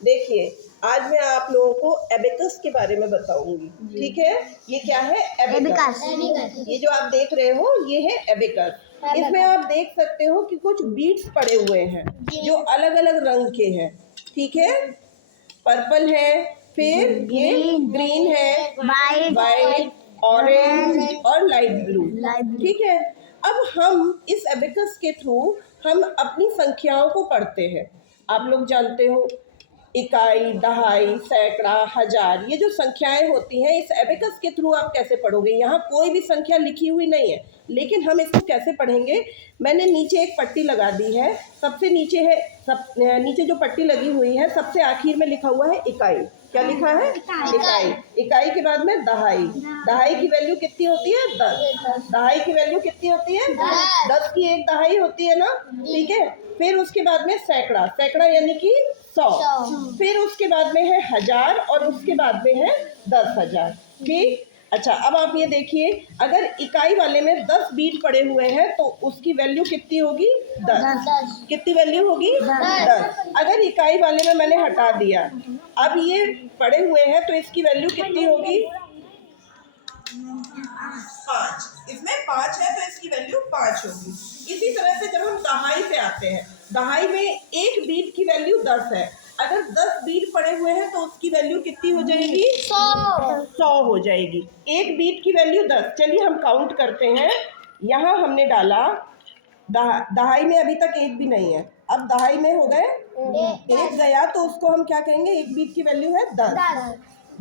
देखिए, आज मैं आप लोगों को एबेकस के बारे में बताऊंगी। ठीक है, ये क्या है? एबेकस। ये जो आप देख रहे हो ये है एबेकस। इसमें आप देख सकते हो कि कुछ बीड्स पड़े हुए हैं जो अलग अलग रंग के हैं। ठीक है, पर्पल है, फिर ये ग्रीन है, वाइट, ऑरेंज और लाइट ब्लू। ठीक है, अब हम इस एबेकस के थ्रू हम अपनी संख्याओं को पढ़ते हैं। आप लोग जानते हो इकाई, दहाई, सैकड़ा, हजार, ये जो संख्याएं होती हैं इस एबेकस के थ्रू आप कैसे पढ़ोगे। यहाँ कोई भी संख्या लिखी हुई नहीं है, लेकिन हम इसको कैसे पढ़ेंगे। मैंने नीचे एक पट्टी लगा दी है, सबसे नीचे है, नीचे जो पट्टी लगी हुई है सबसे आखिर में लिखा हुआ है इकाई। क्या लिखा है? इकाई। इकाई के बाद में दहाई। दहाई की वैल्यू कितनी होती है? 10। दहाई की वैल्यू कितनी होती है? 10 की एक दहाई होती है ना। ठीक है, फिर उसके बाद में सैकड़ा। सैकड़ा यानी कि 100। फिर उसके बाद में है हजार और उसके बाद में है 10,000। ठीक, अच्छा अब आप ये देखिए, अगर इकाई वाले में 10 बीट पड़े हुए हैं तो उसकी वैल्यू कितनी होगी? 10। कितनी वैल्यू होगी? 10। अगर इकाई वाले में मैंने हटा दिया, अब ये पड़े हुए हैं तो इसकी वैल्यू कितनी होगी? 5। इसमें 5 है तो इसकी वैल्यू 5 होगी। इसी तरह से जब हम दहाई पे आते हैं, दहाई में एक बीट की वैल्यू 10 है। अगर 10 बीट पड़े हुए हैं तो उसकी वैल्यू कितनी हो जाएगी? 100 हो जाएगी। एक बीट की वैल्यू 10। चलिए हम काउंट करते हैं। यहाँ हमने डाला, दहाई में अभी तक एक भी नहीं है, अब दहाई में हो गए एक गया तो उसको हम क्या कहेंगे? एक बीट की वैल्यू है 10।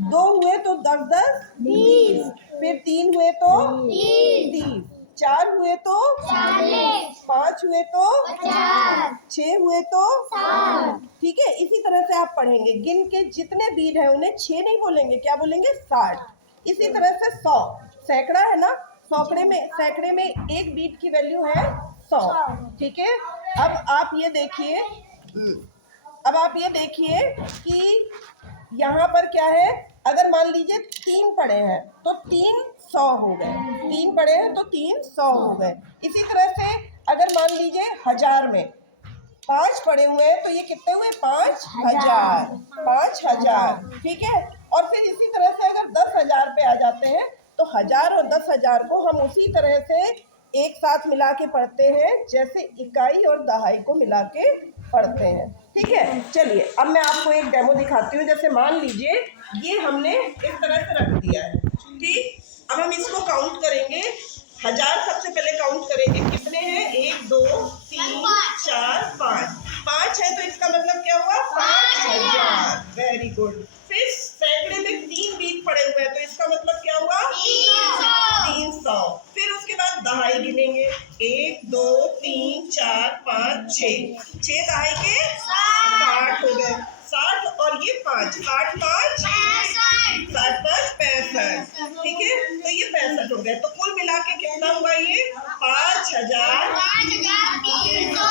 2 हुए तो 10 10 20। फिर 3 हुए तो 30। 4 हुए तो 40। 5 हुए तो 50। 6 हुए तो 60। ठीक है, इसी तरह से आप पढ़ेंगे। गिन के जितने बीट है उन्हें 6 नहीं बोलेंगे, क्या बोलेंगे? 60। इसी तरह से 100। सैकड़ा है ना, सैकड़े में एक बीट की वैल्यू है 100। ठीक है, अब आप ये देखिए, कि यहाँ पर क्या है। अगर मान लीजिए 3 पड़े हैं तो 3 100 हो गए। 3 पड़े हैं तो 3 100 हो गए। इसी तरह से अगर मान लीजिए हजार में 5 पड़े हुए हैं तो ये कितने हुए? 5000। 5000। ठीक है, और फिर इसी तरह से अगर 10,000 पे आ जाते हैं तो 1000 और 10,000 को हम उसी तरह से एक साथ मिला के पढ़ते हैं जैसे इकाई और दहाई को मिला के पढ़ते हैं। ठीक है, चलिए अब मैं आपको एक डेमो दिखाती हूँ। जैसे मान लीजिए ये हमने इस तरह से रख दिया है। ठीक, अब हम इसको काउंट करेंगे। हजार सबसे पहले काउंट करेंगे, कितने हैं? 1 2 3 4 5। 5 है तो इसका मतलब क्या हुआ? 5000। Very good. फिर सैकड़े में 3 बीट पड़े हुए हैं तो इसका मतलब क्या हुआ? 300। फिर उसके बाद दहाई गिनेंगे, 1 2 3 4 5 6। 6 दहाई के 60 हो गए। 60 और ये 5, 60 5 65। ठीक है, तो ये 65 हो गए। तो कुल मिला के कितना हुआ? ये 5300